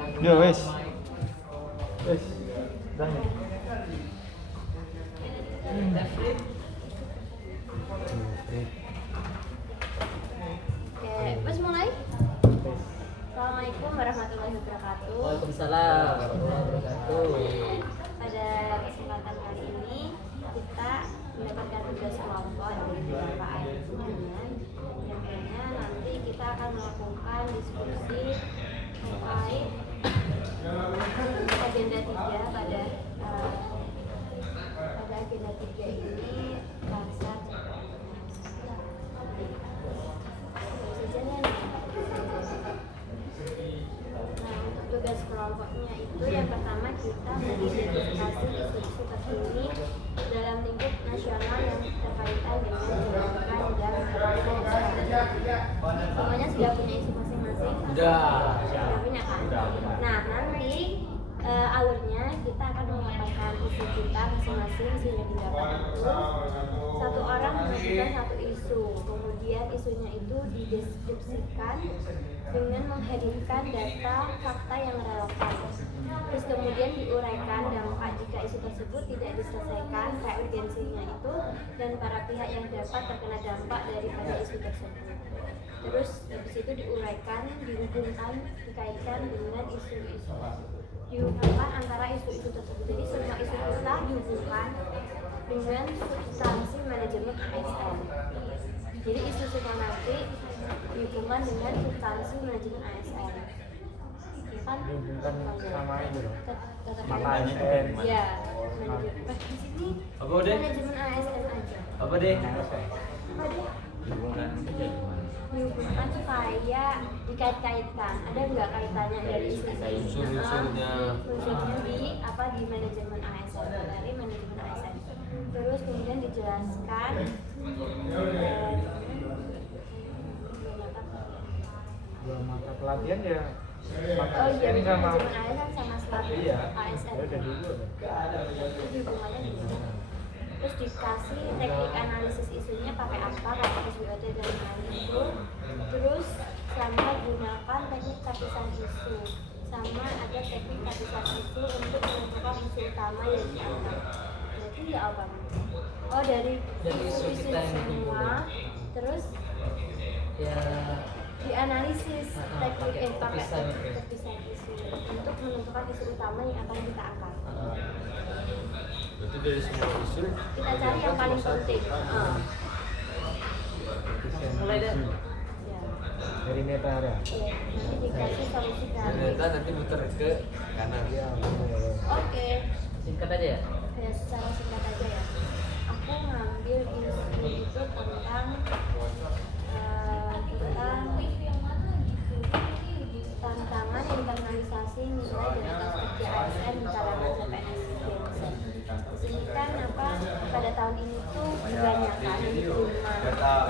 Yo wes. Wes. Dah nih. Oke, wes mulai. Assalamualaikum warahmatullahi wabarakatuh. Waalaikumsalam warahmatullahi wabarakatuh. Pada kesempatan kali ini kita mendapatkan tugas kelompok dari beberapa ayat semuanya. Yang kayaknya nanti kita akan melakukan diskusi terkait agenda 3 pada agenda 3 ini bahasa Nah, untuk tugas kelompoknya itu yang pertama kita mengidentifikasi isu-isu terkini dalam lingkup nasional yang berkaitan dengan pendidikan dan pendidikan. Semuanya sudah punya isu masing-masing? Sudah punya kan? Nah, nanti alurnya kita akan memaparkan isu kita masing-masing, isu yang didapat itu satu orang mengajukan satu isu, kemudian isunya itu dideskripsikan dengan menghadirkan data fakta yang relevan, terus kemudian diuraikan dampak jika isu tersebut tidak diselesaikan, kayak urgensinya itu, dan para pihak yang dapat terkena dampak daripada isu tersebut. Terus habis itu diuraikan, dihubungkan, dikaitkan dengan isu-isu, dihubungkan antara isu-isu tersebut. Jadi semua isu kita dihubungkan dengan substansi manajemen ASN. Jadi isu kita nanti dihubungkan dengan substansi manajemen ASN. Kan? Dihubungkan sama itu loh. Sama ASN. Ya, manajemen. Di sini Apa deh? manajemen ASN aja. Apa deh? Apa deh? Hubungan Dihubungkan supaya dikait-kaitkan. Ada nggak kaitannya dari isu unsur-unsurnya. Unsurnya di manajemen ASN, dari manajemen ASN. Terus kemudian dijelaskan Dua mata pelatihan ya. oh iya, Ini sama. manajemen ASN sama seperti Iya. ASN. Ya udah dulu. Jadi hubungannya gimana? Terus dikasih teknik analisis isunya pakai apa, pakai SWOT dan lain itu. Terus sama gunakan teknik tapisan isu, sama ada teknik tapisan isu untuk menentukan isu utama yang diangkat. Berarti ya apa? Oh, dari isu-isu semua, terus Ya dianalisis teknik pakai tapisan isu untuk menentukan isu utama yang akan kita angkat. berarti dari semua isu Kita cari yang paling penting. mulai deh. Ya. Dari meta ada. Iya, nanti dikasih solusi Ternyata dari. nanti muter ke kanan. Iya. Oke, Singkat aja ya. ya secara singkat aja ya. Aku ngambil isu itu tentang tantangan internalisasi nilai dan atas kerja ASN di kalangan CPNS. Di sini kan pada tahun ini tuh kebanyakan yang diterima,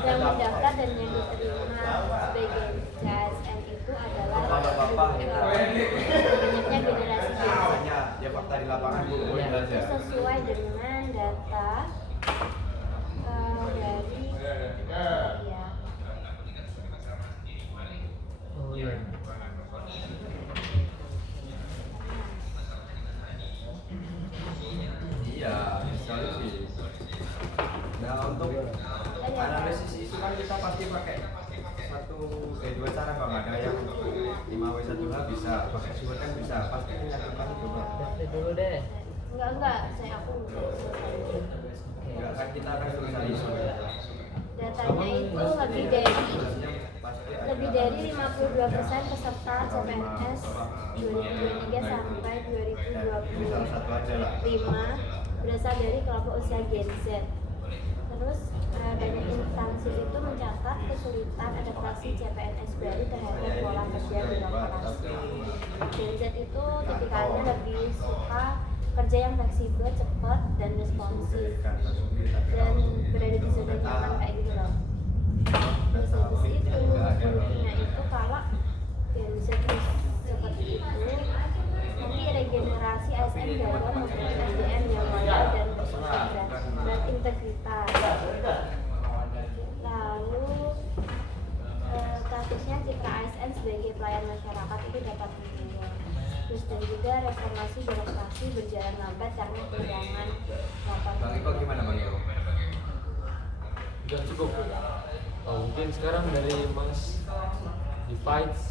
yang mendaftar dan yang diterima sebagai ASN itu adalah banyaknya generasi Gen Z. Ya fakta di lapangan Bu. Itu sesuai dengan data dari ya. Oh iya. Iya, misalnya sih. Nah untuk analisis isu kan kita pasti pakai dua cara Bang. Ada yang 5W1H bisa, pakai SWOT kan bisa. Pasti menyatukan itu Bang. Tes dulu deh. Enggak, saya aku Enggak kan kita akan tulisan isu. datanya itu lebih dari 52% peserta CPNS 2023 sampai Salah satu aja lah. 2025 berasal dari kelompok usia Gen Z. Terus banyak instansi itu mencatat kesulitan adaptasi CPNS baru terhadap pola kerja birokrasi. Gen Z itu tipikalnya lebih suka kerja yang fleksibel, cepat, dan responsif, dan berada di zona nyaman kayak gitu loh. Di itu buruknya itu kalau Gen Z seperti itu, nanti regenerasi ASN dalam memiliki SDM yang loyal dan berintegritas. Lalu kasusnya citra ASN sebagai pelayan masyarakat itu dapat menurun. Dan juga reformasi birokrasi berjalan lambat karena kehilangan lapangan. Bang Iko gimana Bang Iko? Udah cukup. Mungkin sekarang dari Mas Davis.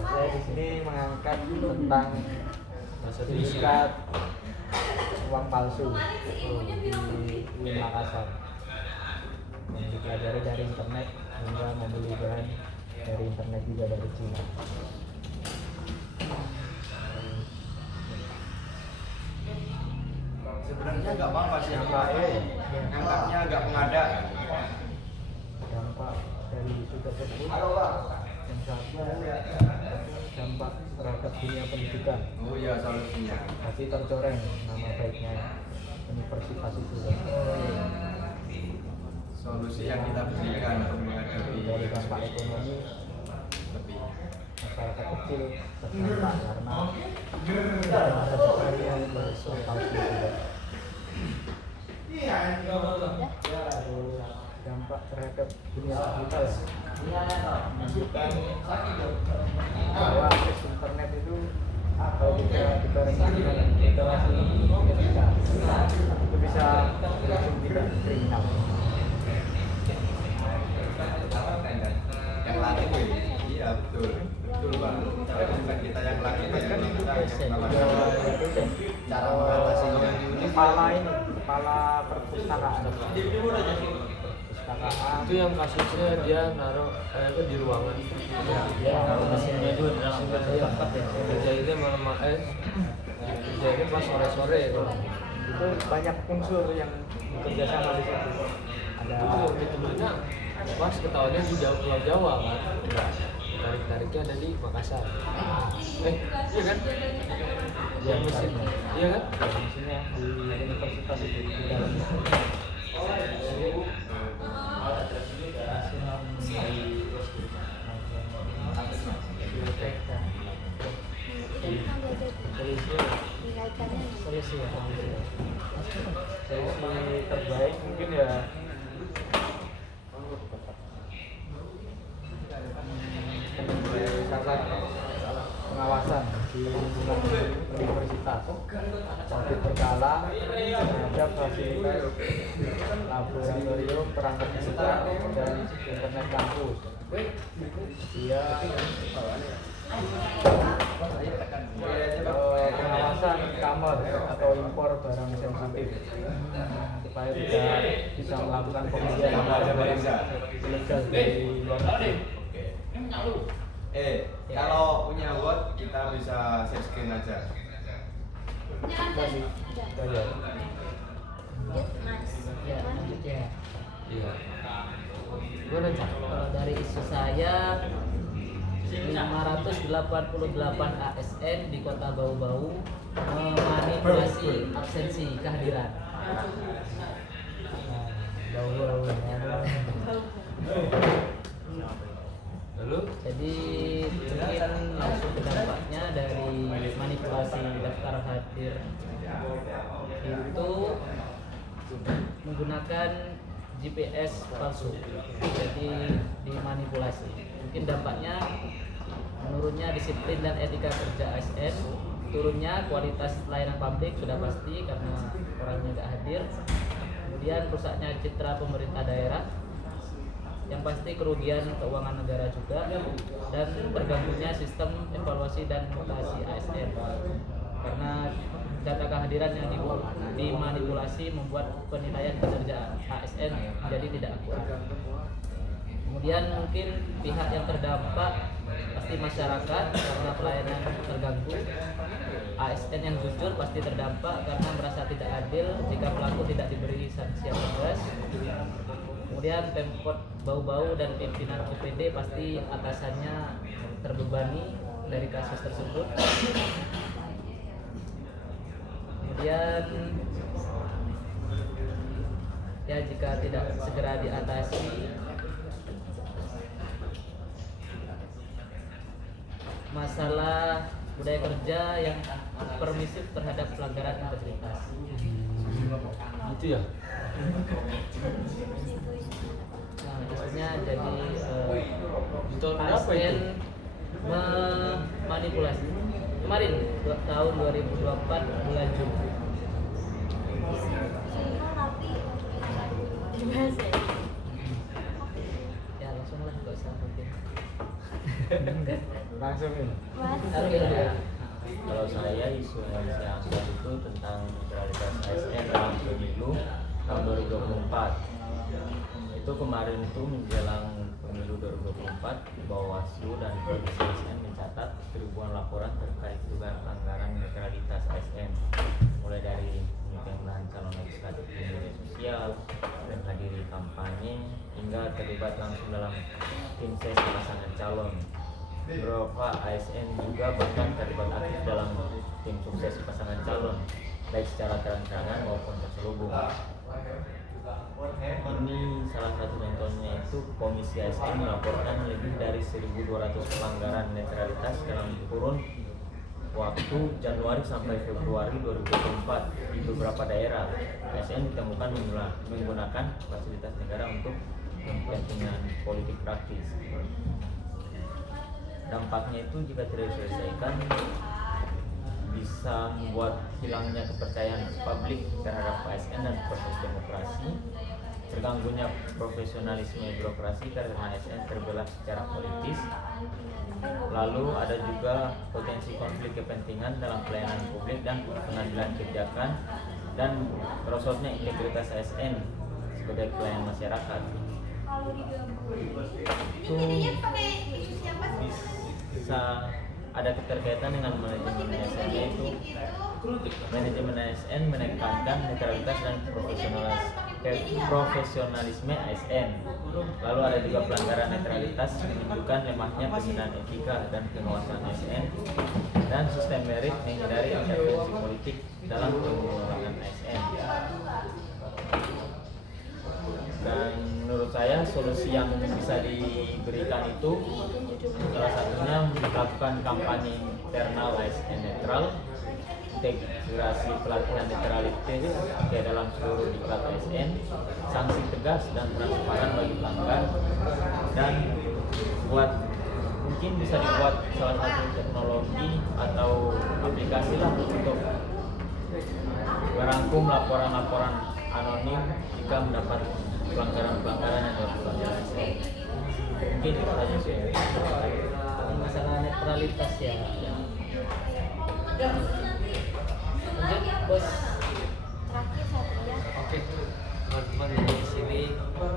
Saya di sini mengangkat tentang sertifikat uang palsu di UIN Makassar yang dipelajari dari internet hingga membeli bahan dari internet juga dari Cina. Sebenarnya nggak apa-apa sih angkatnya agak mengada. Dampak dari isu tersebut yang satu dampak terhadap dunia pendidikan, Oh iya solusinya. pasti tercoreng nama baiknya universitas itu. Solusi yang kita berikan untuk menghadapi Dari dampak ekonomi lebih. masyarakat kecil terdampak karena ada sekalian palsu juga. Dampak terhadap dunia digital menunjukkan bahwa akses internet itu kalau tidak dibarengan dengan literasi etika itu bisa langsung tidak kriminal. Yang laki iya betul Bang. Tapi bukan kita yang laki kita yang cara mengatasinya. Kepala perpustakaan. Itu yang kasusnya dia naruh kayaknya di ruangan. Kalau mesinnya itu dalam tempat ya. Kerjanya malam kerjanya pas sore-sore itu. Itu banyak unsur yang bekerja sama di situ. Ada Itu banyak pas ketahuannya di Pulau Jawa kan. Tarik-tariknya ada di Makassar. Iya kan? yang mesin. Iya kan? fungsinya di universitas itu di dalamnya. Jadi kan belajar dinaikkannya. Solusi terbaik mungkin ya misalkan pengawasan di lingkungan universitas, audit berkala terhadap fasilitas laboratorium, perangkat digital dan internet kampus. Dia pengawasan e-commerce atau impor barang sensitif supaya tidak bisa melakukan pembelian barang ilegal dari luar negeri. Kalau punya Word kita bisa share screen aja. Mas. Ya, lanjut ya. Iya. Gimana Cak? Kalau dari isu saya 588 ASN di Kota Bau-Bau memanipulasi absensi kehadiran. Bau-bau Lalu Jadi mungkin langsung ke dampaknya dari manipulasi daftar hadir itu menggunakan GPS palsu, jadi dimanipulasi. Mungkin dampaknya menurunnya disiplin dan etika kerja ASN, turunnya kualitas layanan publik sudah pasti karena orangnya tidak hadir. Kemudian rusaknya citra pemerintah daerah, yang pasti kerugian keuangan negara juga, dan terganggunya sistem evaluasi dan mutasi ASN karena data kehadiran yang dimanipulasi membuat penilaian kinerja ASN menjadi tidak akurat. Kemudian mungkin pihak yang terdampak pasti masyarakat karena pelayanan terganggu. ASN yang jujur pasti terdampak karena merasa tidak adil jika pelaku tidak diberi sanksi yang tegas. Kemudian Pemkot Bau-Bau dan pimpinan OPD pasti atasannya terbebani dari kasus tersebut. Kemudian ya jika tidak segera diatasi, masalah budaya kerja yang permisif terhadap pelanggaran integritas. itu ya. Nah, isunya jadi Di tahun berapa itu? ASN memanipulasi kemarin tahun 2024 bulan Juni. Simpel tapi dibahas ya. Ya langsung lah, nggak usah mungkin. Langsung ya. Mas, Ya. Kalau saya isu yang saya angkat itu tentang netralitas ASN dalam pemilu tahun 2024. Itu kemarin itu menjelang pemilu 2024, Bawaslu dan Komisi ASN mencatat ribuan laporan terkait dugaan pelanggaran netralitas ASN, mulai dari pemilihan calon legislatif di media sosial dan hadiri kampanye hingga terlibat langsung dalam tim ses pasangan calon. Beberapa ASN juga bahkan terlibat aktif dalam tim sukses pasangan calon, baik secara terang-terangan maupun terselubung. Ini salah satu contohnya itu Komisi ASN melaporkan lebih dari 1.200 pelanggaran netralitas dalam kurun waktu Januari sampai Februari 2024 di beberapa daerah. ASN ditemukan menggunakan fasilitas negara untuk kepentingan politik praktis. Dampaknya itu jika tidak diselesaikan bisa membuat hilangnya kepercayaan publik terhadap ASN dan proses demokrasi, terganggunya profesionalisme birokrasi karena ASN terbelah secara politis. Lalu ada juga potensi konflik kepentingan dalam pelayanan publik dan pengambilan kebijakan, dan merosotnya integritas ASN sebagai pelayan masyarakat. Itu bisa ada keterkaitan dengan manajemen ASN, yaitu manajemen ASN menekankan netralitas dan profesionalisme ASN. Lalu ada juga pelanggaran netralitas menunjukkan lemahnya pembinaan etika dan pengawasan ASN, dan sistem merit menghindari intervensi politik dalam pengelolaan ASN. Dan menurut saya solusi yang bisa diberikan itu salah satunya melakukan kampanye internal ASN netral, integrasi pelatihan netralitas ke dalam seluruh diklat ASN, sanksi tegas dan transparan bagi pelanggar, dan mungkin bisa dibuat salah satu teknologi atau aplikasi lah untuk merangkum laporan-laporan anonim jika mendapat pelanggaran-pelanggaran yang dilakukan oleh ASN. Mungkin itu saja sih. Masalah netralitas ya. Lanjut bos. terakhir Satria. Oke, teman-teman, di sini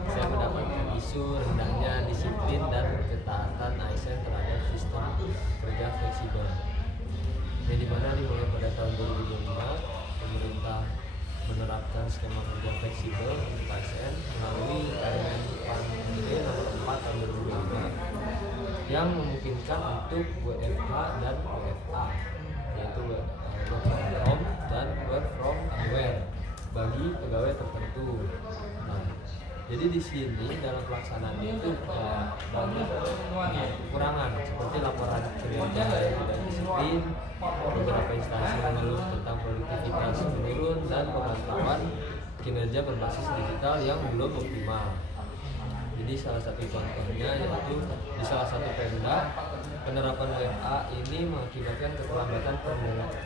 saya mendapatkan isu rendahnya disiplin dan ketaatan ASN terhadap sistem kerja fleksibel. Yang dimana dimulai pada tahun 2025, pemerintah menerapkan skema kerja fleksibel untuk ASN melalui Permen PAN nomor 4 tahun 2025 yang memungkinkan untuk WFH dan WFA, yaitu work from home dan work from anywhere bagi pegawai tertentu. Nah, jadi di sini dalam pelaksanaannya itu banyak kekurangan seperti laporan kinerja yang tidak disiplin, beberapa instansi mengeluh tentang produktivitas menurun, dan pemantauan kinerja berbasis digital yang belum optimal. Jadi salah satu contohnya yaitu di salah satu Pemda, penerapan WFA ini mengakibatkan keterlambatan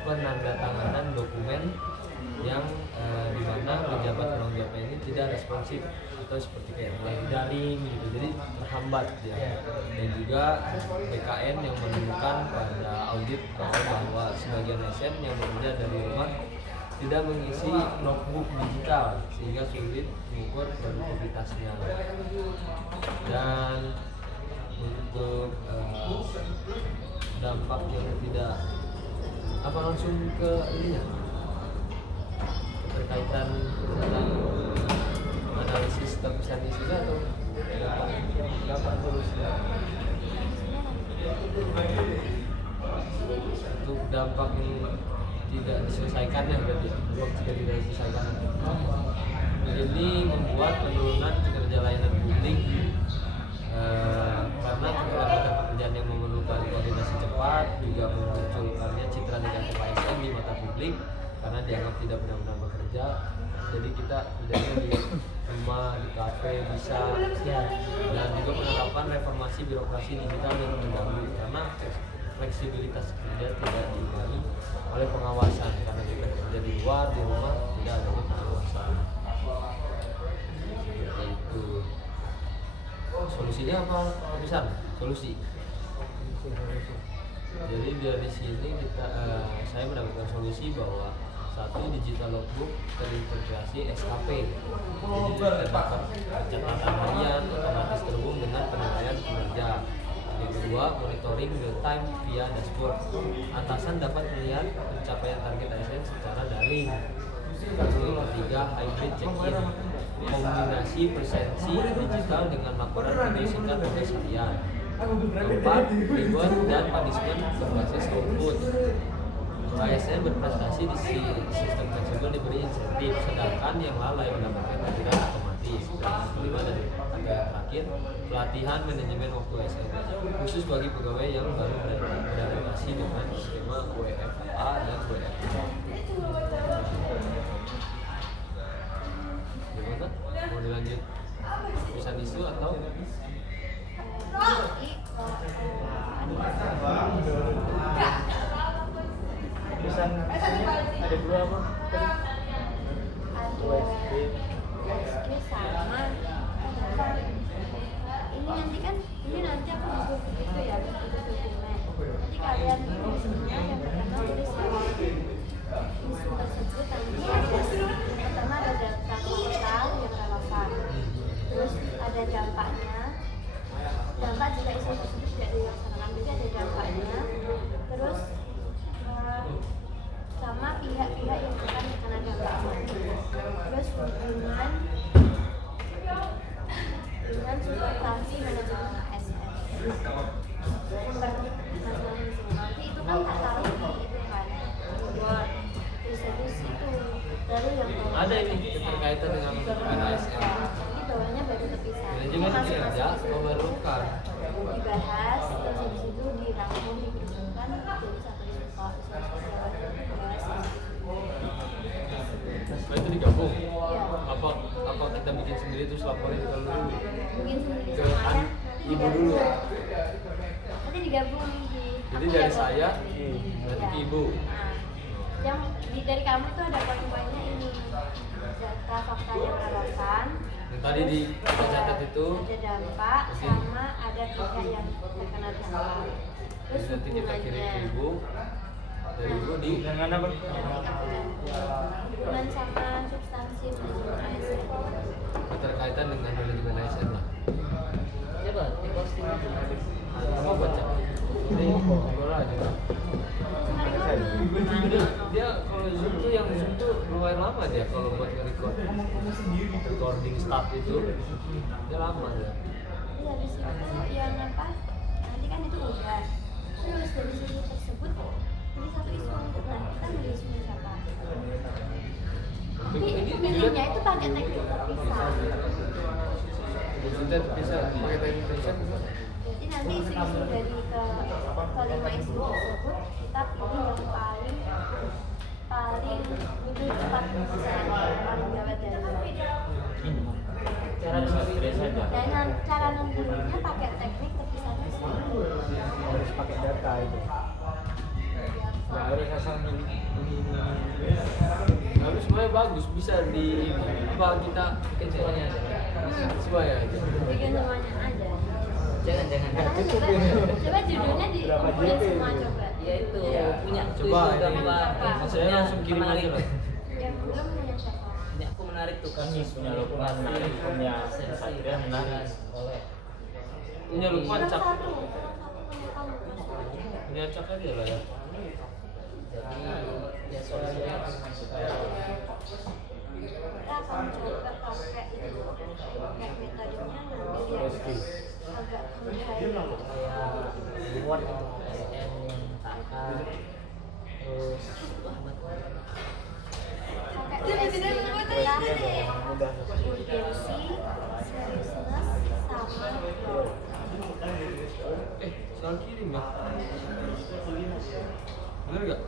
penandatanganan dokumen yang dimana pejabat penanggung jawab ini tidak responsif atau seperti kayak daring gitu, jadi terhambat dia. Dan juga BKN yang menemukan pada audit bahwa sebagian ASN yang bekerja dari rumah tidak mengisi notebook digital sehingga sulit mengukur produktivitasnya. Dan untuk dampak yang tidak langsung ke ininya, berkaitan tentang analisis terpisahnya juga atau dapat solusinya untuk dampak yang tidak diselesaikannya, berarti dampak jika tidak diselesaikan ini membuat penurunan kinerja layanan publik karena keterlambatan pekerjaan yang memerlukan koordinasi cepat juga memunculkannya citra negatif ASN di mata publik karena dianggap tidak benar-benar bekerja. Jadi kita kerjanya di rumah, di kafe bisa Ya. dan juga menerapkan reformasi birokrasi digital yang mengganggu karena fleksibilitas kerja tidak diimbangi oleh pengawasan karena kita bekerja di luar, di rumah tidak ada pengawasan. Seperti itu. Solusinya apa? Bisa solusi. Jadi dari sini saya mendapatkan solusi bahwa satu, digital logbook terintegrasi SKP. Jadi terdapat catatan harian otomatis terhubung dengan penilaian kinerja. Yang kedua, monitoring real time via dashboard. Atasan dapat melihat pencapaian target ASN secara daring. Lalu ketiga, hybrid check-in. Kombinasi presensi digital dengan laporan video singkat tugas harian. Keempat, reward dan punishment berbasis output. ASN berprestasi di sistem fleksibel diberi insentif, sedangkan yang lalai mendapatkan teguran otomatis. Dan kelima dan terakhir, pelatihan manajemen waktu ASN khusus bagi pegawai yang baru beradaptasi dengan skema WFA dan WFH. Gimana? Mau dilanjut pesan isu atau? Tulisan ada dua apa? USB sama ini nanti aku buku itu ya, buku dokumen. Nanti kalian tulis semua yang pertama tulis isu tersebut nanti yang pertama ada data total yang relevan, terus ada dampaknya, dampak jika isu tersebut tidak dilaksanakan, jadi ada dampaknya, terus sama pihak-pihak yang akan terkena dampaknya, terus hubungan dengan substansi manajemen ASN. Nanti itu kan tak taruh di itu kan, buat terus itu lalu yang Ada ini keterkaitan dengan manajemen ASN. Jadi bawahnya baru terpisah. Manajemen kinerja memerlukan Dibahas, terus habis itu dirangkum, digabungkan jadi satu Setelah itu digabung. Iya. Apa kita bikin sendiri terus laporin ke lu? Mungkin sendiri Ke sama ya. ibu dulu. Nanti digabung di. Jadi aku dari ya, saya Iya. nanti ke ibu. Nah, yang dari kamu tuh ada poin-poinnya ini, data fakta yang relevan. Yang tadi di catat itu. Ada dampak sama ada pihak yang terkena dampak. Terus Jadi nanti kita kirim ke hubungannya. ibu. Dari ibu di Dengan apa? Hubungan sama substansi manajemen ASN. keterkaitan dengan manajemen ASN lah. Coba di posting itu. Kamu baca. Ini ngobrol aja. Dia kalau Zoom tuh yang Zoom tuh lumayan lama dia kalau buat recording start itu dia lama ya. Iya, habis itu yang apa? Nanti kan itu udah. Terus dari isu tersebut ini satu isu. Nah, kita milih isunya siapa? Tapi pilihnya itu pakai teknik terpisah. Kita bisa pakai teknik terpisah. Jadi nanti isu-isu dari kelima isu tersebut kita pilih yang paling itu cepat paling gawat dari. Cara nulis saja. Dan cara nunggunya pakai teknik terpisahnya sendiri. Harus pakai data itu. Nggak harus asal ini. Tapi sebenarnya bagus bisa di apa kita Bikin semuanya aja. semuanya aja. Bikin semuanya aja. Jangan. Coba judulnya dikumpulin semua coba. Ya itu punya Coba itu ini. gambar. Saya langsung kirim aja menarik. lah. Yang belum punya siapa? Punya aku menarik tuh kan Punya Lukman menarik, punya Satria menarik. oleh Punya Lukman Belum cap. satu punya kamu. Punya cap aja lah ya. jadi ya solusinya Kita akan coba pakai itu, pakai metodenya nanti ya agak mengkaji. buat ASN yang taat terus Pakai USD kita Mudah. urgensi, seriousness, sama growth. Salah kirim ya. Bener nggak?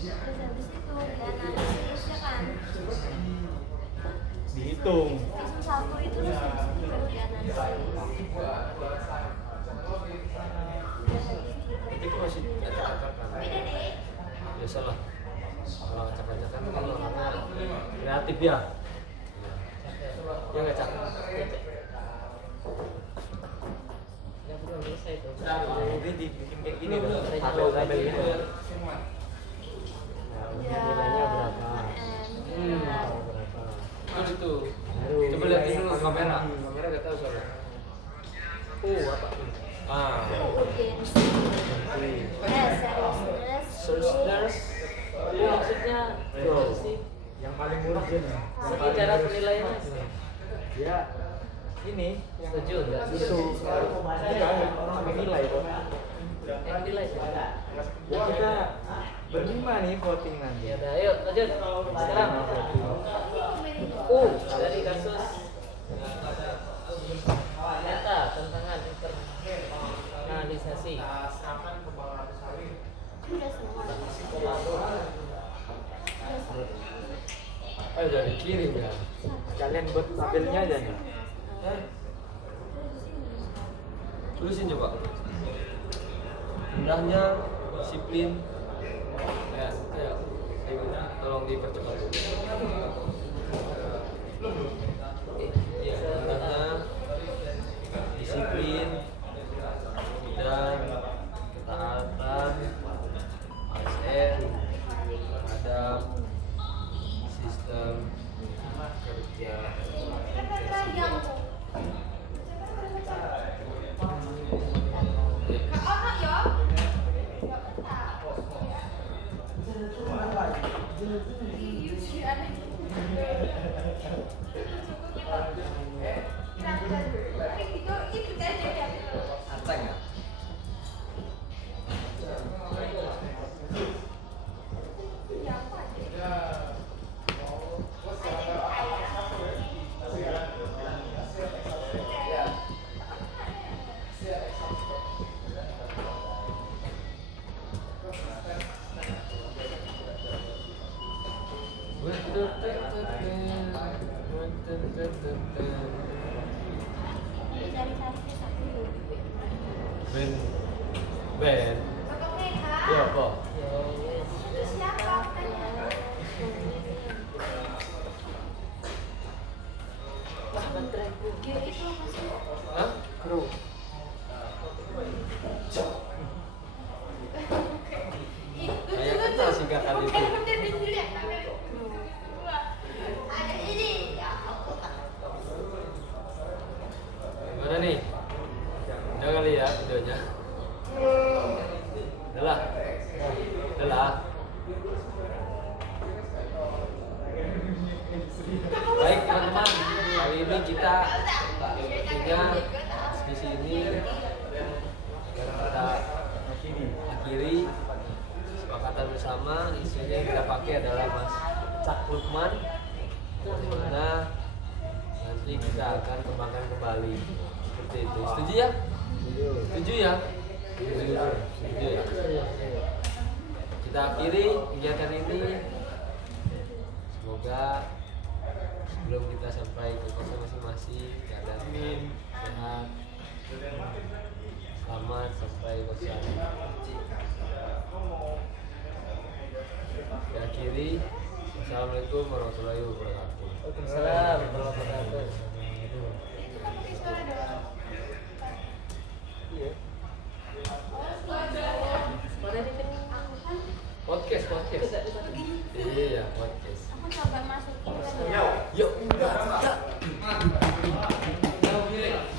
Terus habis itu dianalisis ya kan. Dihitung. Visum 1 itu terus habis itu baru dianalisis. Itu masih acak-acakan. Biasalah orang acak-acakan kan orangnya kreatif ya. Ya nggak cak. Jadi dibikin kayak gini kan, Tabel-tabel gitu. Ya, Nilainya berapa? Itu. Coba lihatin dulu kamera. Kamera nggak tahu soalnya. Apa? Ah. urgensi, seriousness, Seriousness. Itu maksudnya sih. Yang paling urgent. Tapi cara penilaiannya gimana? Ya ini yang Setuju nggak? isu orang menilai tuh. Yang nilai sih. Ya kita berlima nih voting nanti. Ya udah, ayo lanjut. Sekarang dari kasus data tantangan internalisasi. sudah semua. Ayo jangan dikirim ya. Kalian buat tabelnya aja nih. Tulisin coba. Mudahnya, disiplin. Ya, tolong dipercepat. Iya, mudahnya, disiplin, dan ketaatan, ASN, terhadap sistem kerja fleksibel. Acak ya? Cari satu. Ben, Ben, ya kok. Hah? Kru. Kayak kenal singkatan itu. Gimana nih? Udah kali ya videonya. Udah lah. Udah lah. Baik teman-teman, kali ini kita punya diskusi ini kita akhiri kesepakatan bersama. Isunya yang kita pakai adalah Mas Cak Lukman, di mana nanti kita akan kembangkan kembali seperti itu. Setuju ya? Setuju ya? Setuju ya? Kita akhiri kegiatan ini. Semoga sebelum kita sampai ke kosan masing-masing keadaan sehat, selamat sampai kosan. Diakhiri. Assalamualaikum warahmatullahi wabarakatuh. Waalaikumsalam warahmatullahi wabarakatuh. Podcast. Iya, podcast. Aku coba masukin. Ya